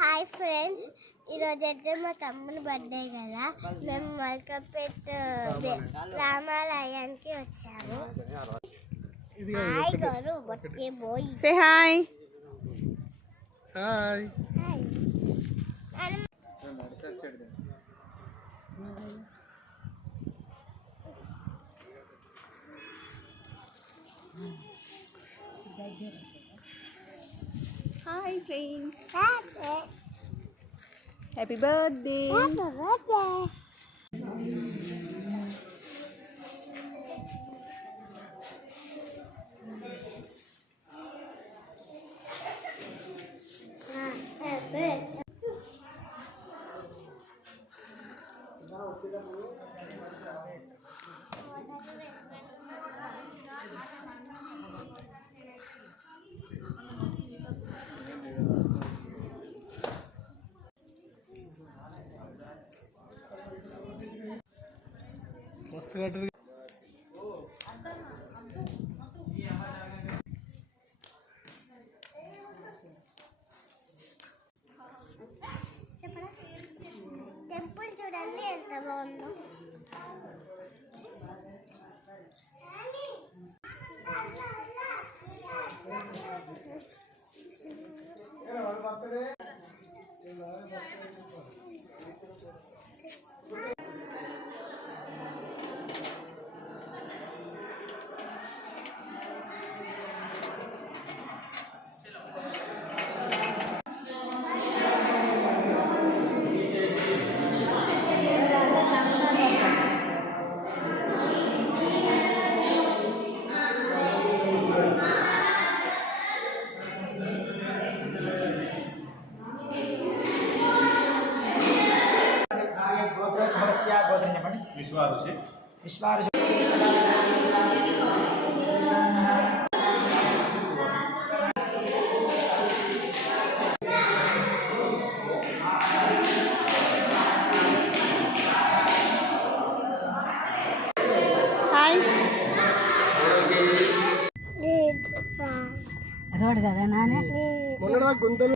Hi friends, ఈరోజు అయితే మా తమ్ముని బర్త్డే కదా. మేము మల్కపేట్ రామాలయానికి వచ్చాము. హాయ్ గారు birthday boy. Say hi. Hi. Hi friends, happy birthday. Temple చూడండి ఎంత బాగుందో. విశ్వారుషి హాయ్. రోడ్ కదా నానే గుంతలు